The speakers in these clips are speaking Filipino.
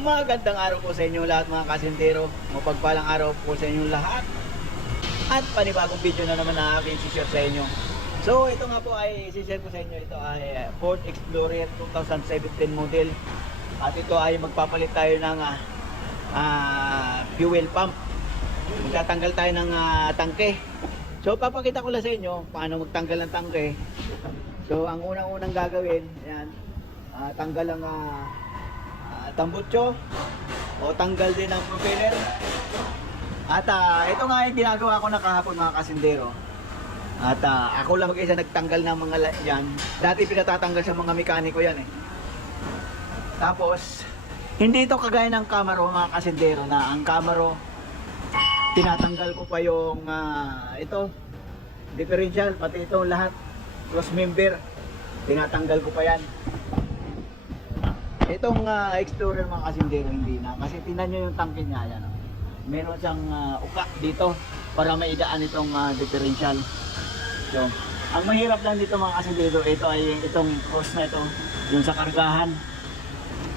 Magandang araw po sa inyo lahat mga kasintero. Mapagpalang araw po sa inyo lahat. At panibagong video na naman na aking share sa inyo. So ito nga po ay share ko sa inyo. Ito ay uh, Ford Explorer 2017 model. At ito ay magpapalit tayo ng ah, fuel pump. Magtatanggal tayo ng ah, tangke. So papakita ko lang sa inyo paano magtanggal ng tangke. So ang unang-unang gagawin, yan, ah, tanggal ang ah, tambutso o tanggal din ang propeller. At ah, ito nga yung ginagawa ko na kahapon mga kasindero. At ah, ako lang mag-isa nagtanggal ng mga yan. Dati pinatatanggal sa mga mekaniko yan eh. Tapos, hindi ito kagaya ng Camaro mga kasindero na ang Camaro tinatanggal ko pa yung ah, ito differential pati ito lahat cross member tinatanggal ko pa yan itong ah, Explorer mga kasindero hindi na kasi tinan nyo yung tangke niya yan oh. meron siyang ah, uka dito para maidaan itong ah, differential. So ang mahirap lang dito mga kasindero ito ay itong cross na ito yung sa kargahan.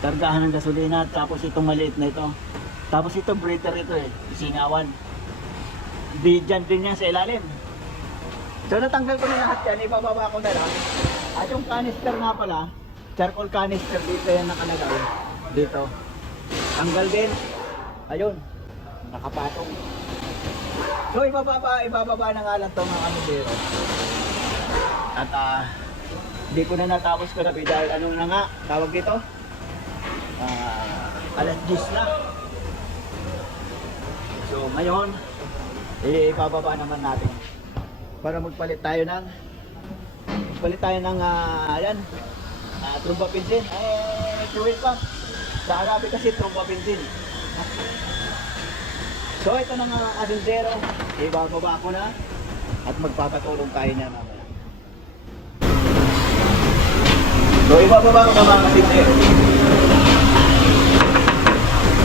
Kargahan ng gasolina tapos itong maliit na ito. Tapos ito breather ito eh singawan di dyan din yan sa ilalim. So natanggal ko na lahat yan ibababa ko na lang. At yung canister nga pala charcoal canister dito yan nakalagay. Dito. Tanggal din. Ayun. Nakapatong. So ibababa ibababa na nga lang to mga kanibero at ah hindi ko na natapos kagabi dahil ano na nga tawag dito? Ah, alas 10 na. So ngayon ibababa naman natin. Para magpalit tayo ng magpalit tayo ng ah, ayan uh, trumba pinsin eh fuel pump sa Arabi kasi trumba pinsin so ito na nga asensero ibababa ko na. At magpapatulong tayo niya mamaya. So ibababa ko na mga asensero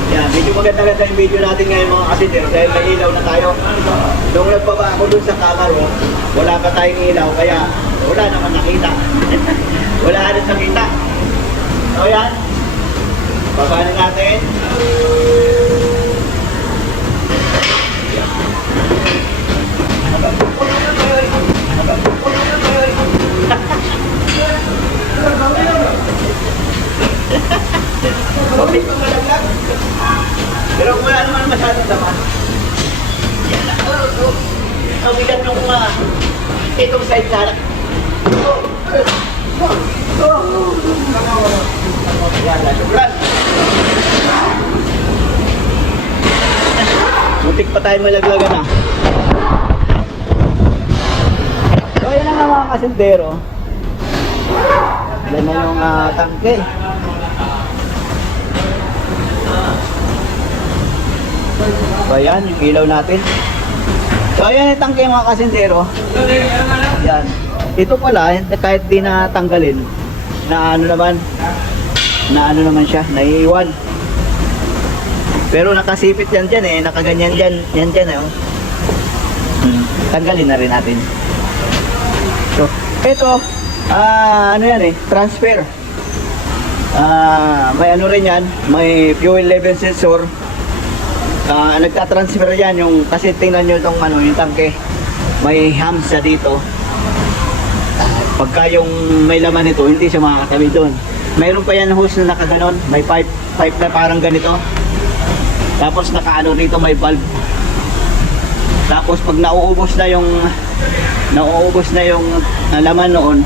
yan, medyo maganda-ganda yung video natin ngayon mga kasintero dahil may ilaw na tayo. Nung nagbaba ako dun sa Camaro, wala pa tayong ilaw kaya wala naman nakita. wala na nakita. So yan, baba na natin. Okay, malaglag. Pero wala naman masyadong laman. Yan lang. Ang bigat ng mga itong side sana. Yan, lalugran. Mutik pa tayo malaglagan ah. So yan na nga mga kasindero. Yan na yung ah, tangke. So ayan, yung ilaw natin. So ayan yung tangke mga kasindero. Yan. Ito pala, kahit di na tanggalin, na ano naman, na ano naman siya, naiiwan. Pero nakasipit yan dyan eh, nakaganyan dyan, yan dyan eh. oh. Hmm, Tanggalin na rin natin. So, ito, ah ano yan eh, transfer. Ah, may ano rin yan, may fuel level sensor, Ah, nagta-transfer yan yung kasi tingnan niyo itong ano, yung tangke. May hams siya dito. Pagka yung may laman nito, hindi siya makakatabi doon. Mayroon pa yan hose na nakaganon, may pipe, pipe na parang ganito. Tapos nakaano dito may valve. Tapos pag nauubos na yung nauubos na yung ah, laman noon,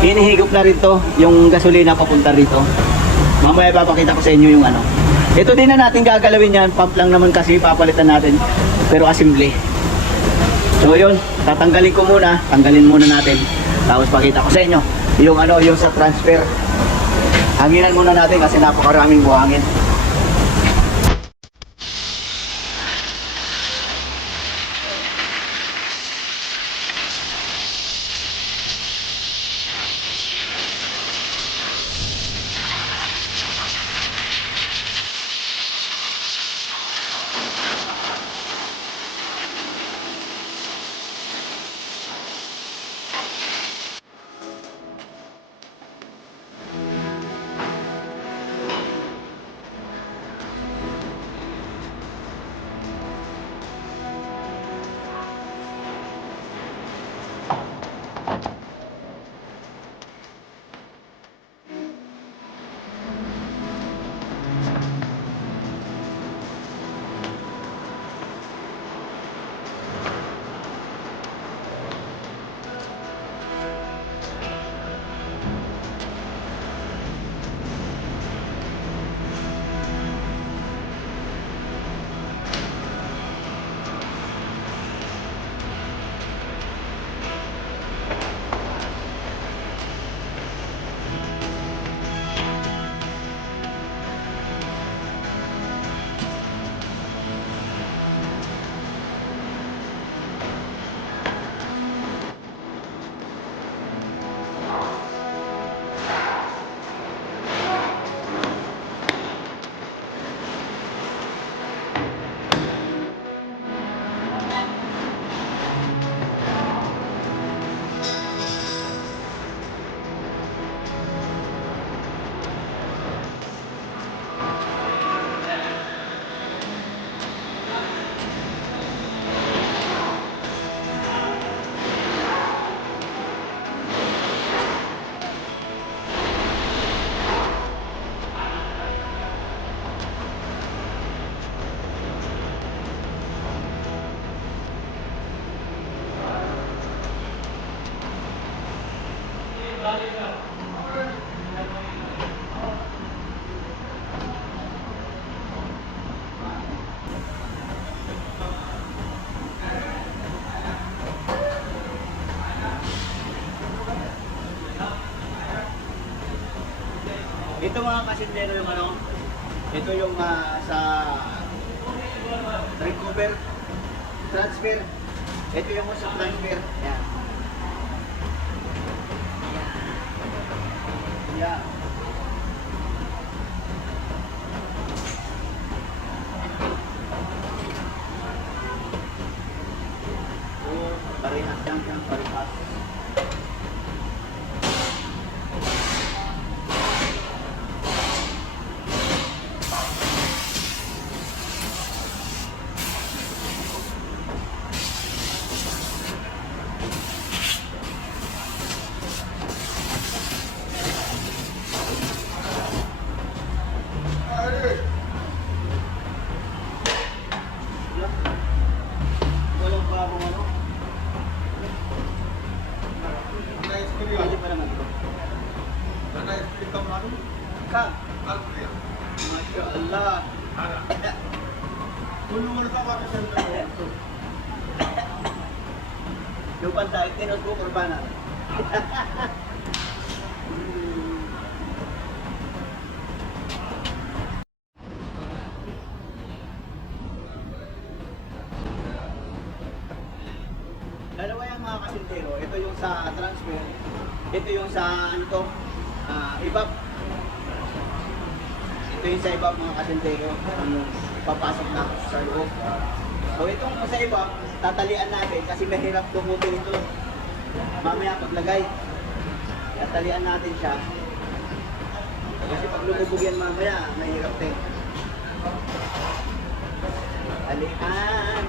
hinihigop na rito yung gasolina papunta rito. Mamaya papakita ko sa inyo yung ano. Ito din na natin gagalawin yan. Pump lang naman kasi papalitan natin. Pero assembly. So yun, tatanggalin ko muna. Tanggalin muna natin. Tapos pakita ko sa inyo yung ano, yung sa transfer. Hanginan muna natin kasi napakaraming buhangin. Ito mga kasindero yung ano, ito yung ah, sa recover, transfer. Ito yung sa transfer. Yan. Yan. So, parehas yan yan, parehas. Wala. Walang bagong ano. Pwede pa naman ito. Kang, Masya Allah. Yung pantay, tinos ko, kurbanan. Dalawa yung mga kasintero. Ito yung sa transfer. Ito yung sa ano to, ah, ibab. Ito yung sa ibab mga kasintero. Yung papasok na sa loob. So itong sa ibab, tatalian natin kasi mahirap gumutin ito. Mamaya paglagay, tatalian natin siya. Kasi pag lumubog yan mamaya, mahirap din. Talian.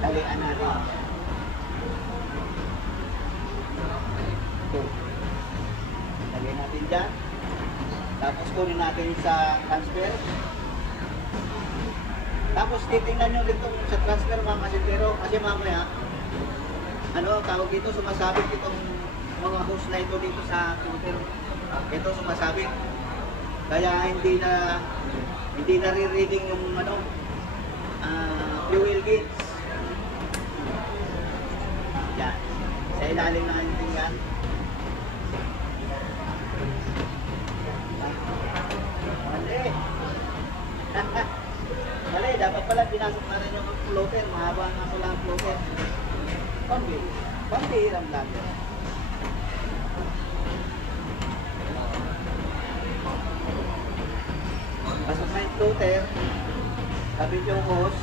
Talian natin. Ito. Dyan. Tapos kunin natin sa transfer. Tapos titingnan nyo dito sa transfer mga kasintero kasi mamaya ano tawag dito sumasabit itong mga hose na ito dito sa computer. Ito sumasabit. Kaya hindi na hindi na re-reading yung ano ah, fuel gauge. Yan. Sa ilalim ng ating yan. Mali. Mali, dapat pala pinasok na rin yung floater. Mahaba nga pala ang floater. Pambi. Yan. Pasok na yung floater. Kabit yung hose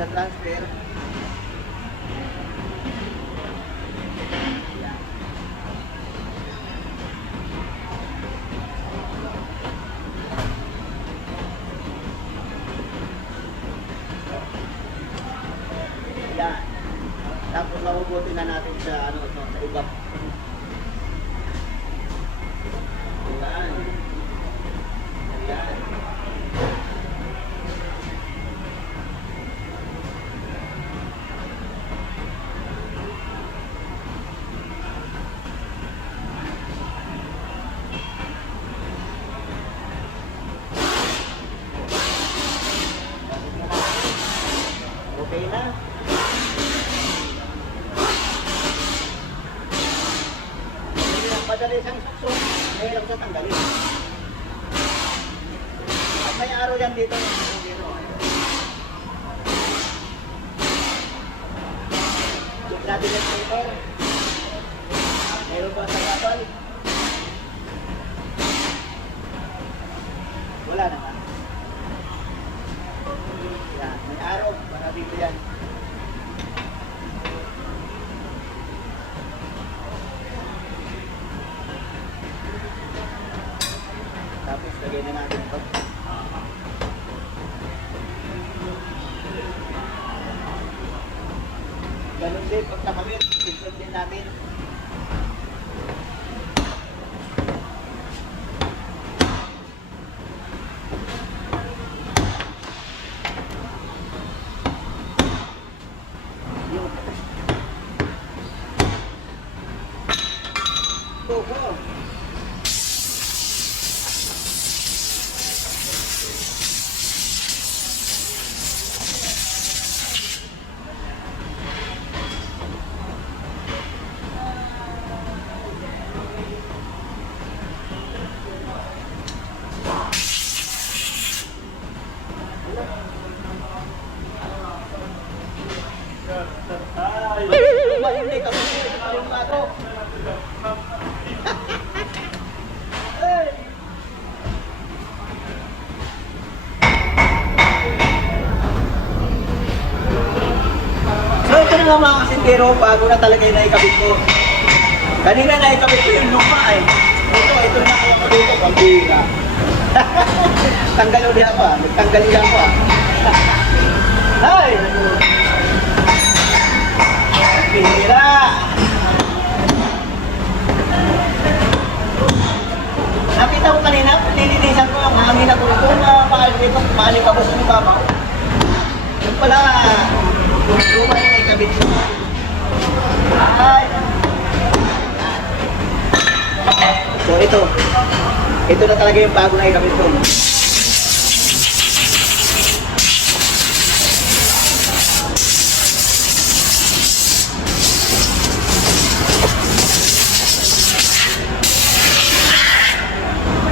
sa transfer. Congratulations Go. Kasintero, bago na talaga yung naikabit ko. Kanina naikabit ko yung luma eh. Ito, ito na nakuha ko dito, pambira. Tanggal ulit ako ah, nagtanggal ulit ako ah. Hay! Pihira! Nakita ko kanina, nilinisan ko ang hangin na ko ito, maalit ko, maalit ako sa ibabaw. Yung pala, luma So ito, ito na talaga yung bago na ikabit ko.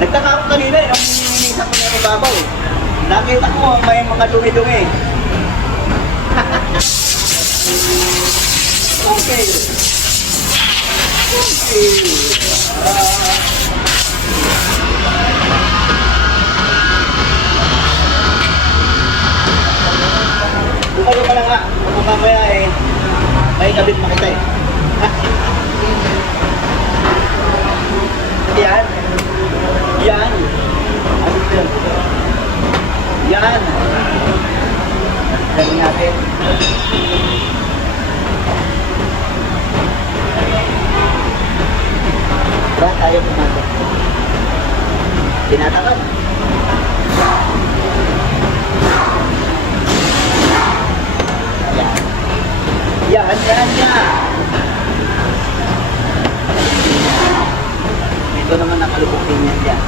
Nagtaka ako kanina eh, nung nilinisan ko na yung babaw eh. Nakita ko may mga dumi-dumi. okay. Okay. Ah. Bumalo ka na nga. Kung mamaya eh, may kabit pa kita eh. Yan. Yan. Ano? Yan. Gawin natin. Ba, tayo pumasok. Tinatakot. Yan. Yan, yan, yan. Ito naman nakalubog din yan dyan.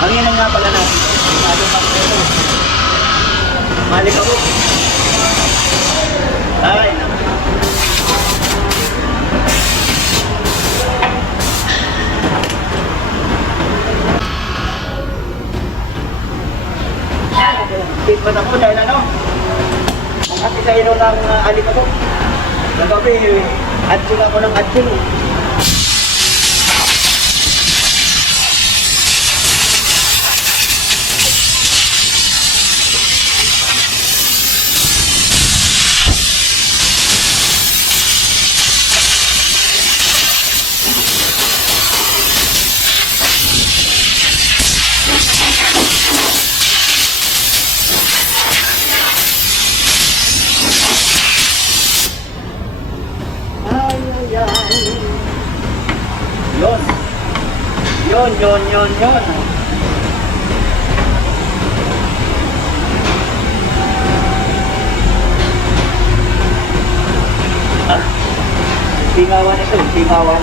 Ang nga pala natin. Masyado magpero. Malik ako. Ay, naman. Tikman ako dahil ano, ang kasi sa ino ng uh, alikabo. Nagabi, atching ako ng atching. Yun, yun, yun. Tingawan ito, tingawan.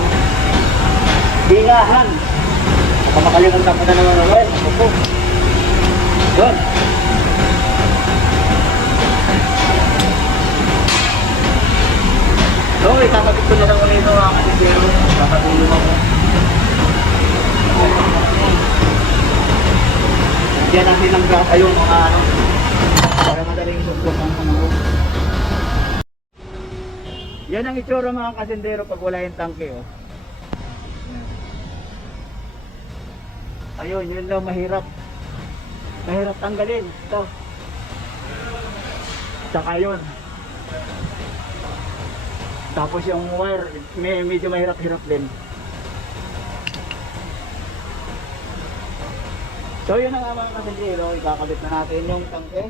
Tingahan. Baka makalimutan ko na naman naman. Opo. Yun. Oo, oh, ikakabit ko na lang ulit ito mga kasisero. Kakatulong ako. Diyan natin ng gas ayun mga ano. Para madaling suksok ang panahon. Yan ang itsura mga kasindero pag wala yung tangke oh. Ayun, yun lang mahirap. Mahirap tanggalin. Ito. Tsaka yun. Tapos yung wire, medyo mahirap-hirap din. So yun ang mga kasindero, ikakabit na natin yung tangke.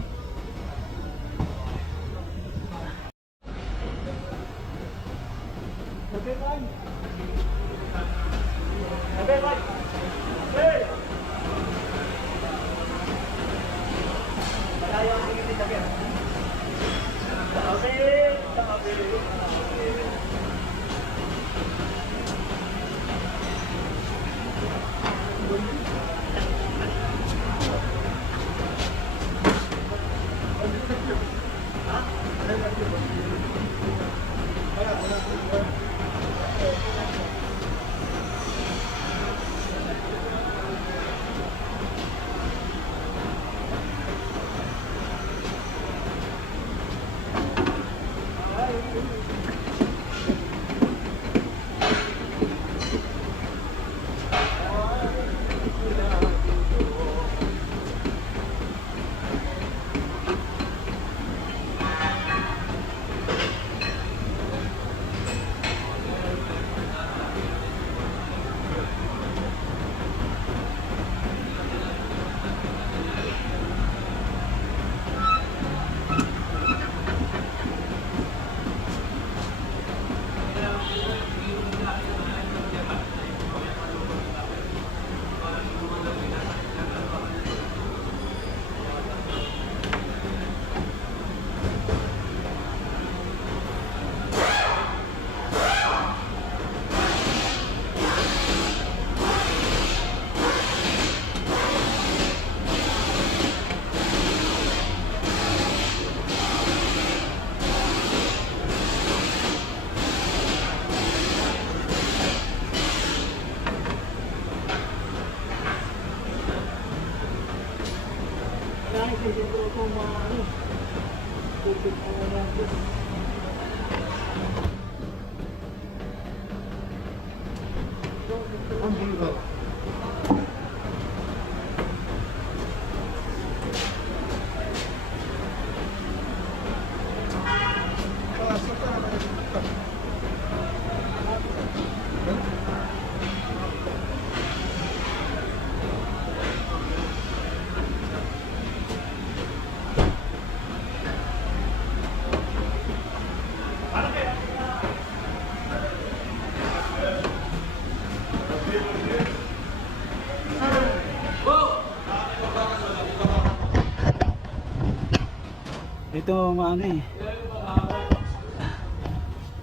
Ito ano eh.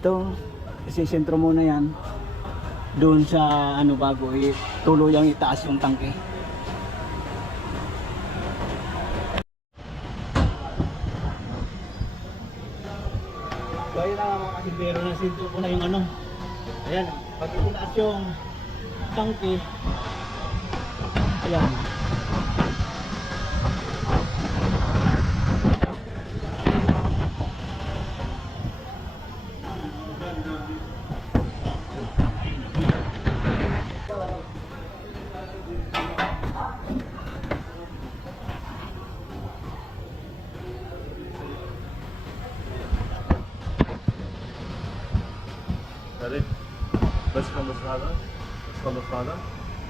Ito, kasi sentro muna yan. Doon sa ano bago, eh, tuluyang itaas yung tangke. So ayun na mga kasindero na sentro ko na yung ano. Ayan, pag itaas yung tangke, ayan. طيب. بس خلص هذا. بس خلص هذا.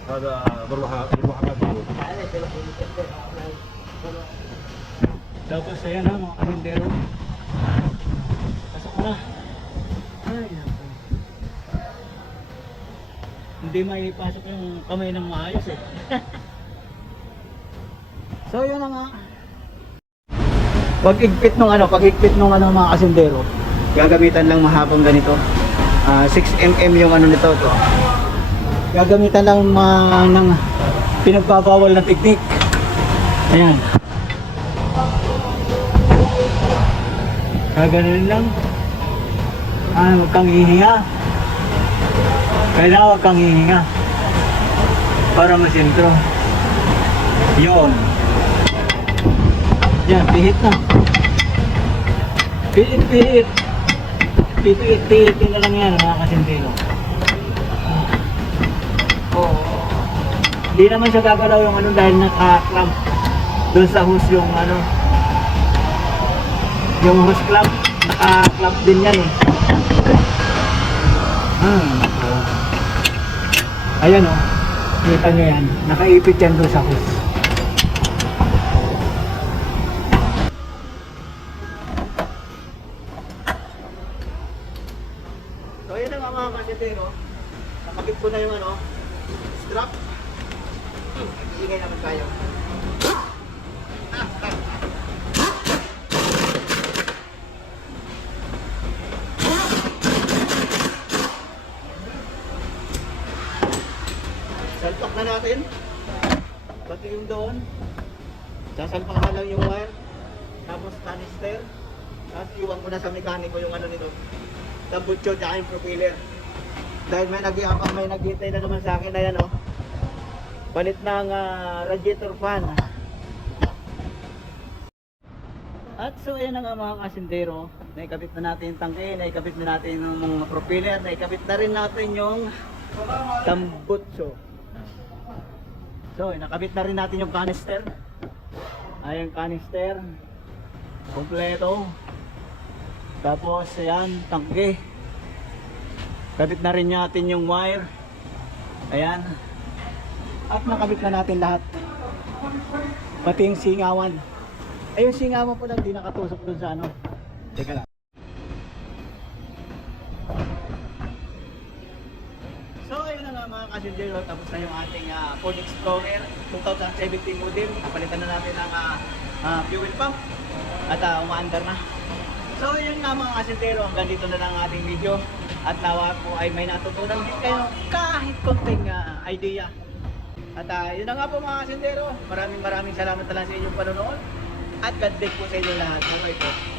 هذا بروح بروح ما تقول لا بس هنا ما نديرو بس أنا Ay, naku. Hindi maipasok yung kamay ng maayos eh. so yun na nga. Pag igpit nung ano, pag igpit nung ano mga kasindero, gagamitan lang mahabang ganito. Ah, 6mm yung ano nito to. Gagamitan lang ma ng pinagbabawal na teknik. Ayan. Gaganon lang. Ah, huwag kang hihinga. Kailangan huwag kang hihinga. Para masintro. Yun. Yan, pihit na. Pihit, pihit. Pihit, pihit. Yun na lang yan, mga kasintilo. Oo. Hindi naman siya gagalaw yung ano dahil naka-clamp. Doon sa hose yung ano, yung hose clamp, naka-clamp din yan eh. Nako. Ayan o, oh. kita nyo yan, nakaipit yan doon sa hose. So ayan na nga mga kasetero, nakapit ko na yung ano, strap. Ingay naman tayo. Salpak na natin. Pati yung doon. Sasalpak na lang yung wire. Tapos canister. Tapos iwan ko na sa mekaniko yung ano nito. Tambutso tsaka yung propeller. Dahil may nag may naghintay na naman sa akin na yan oh. Palit ng ah, radiator fan. At so ayan na nga mga kasindero, naikabit na natin yung tangke, naikabit na natin yung mga propeller, naikabit na rin natin yung tambutso. So, nakabit na rin natin yung canister. Ay, yung canister. Kompleto. Tapos, ayan, tangke. Kabit na rin natin yung wire. Ayan. At nakabit na natin lahat. Pati yung singawan. Ay, yung singawan po lang, di nakatusok dun sa ano. Teka lang. So ayun na nga mga kasindero, tapos na yung ating uh, Ford Explorer 2017 model. Kapalitan na natin ang ah, fuel pump at uh, umaandar na. So yun nga mga kasindero, hanggang dito na lang ang ating video. At nawa po ay may natutunan din kayo kahit konting ah, idea. At ah, yun na nga po mga kasindero, maraming maraming salamat na lang sa inyong panonood. At God bless po sa inyo lahat. Okay po.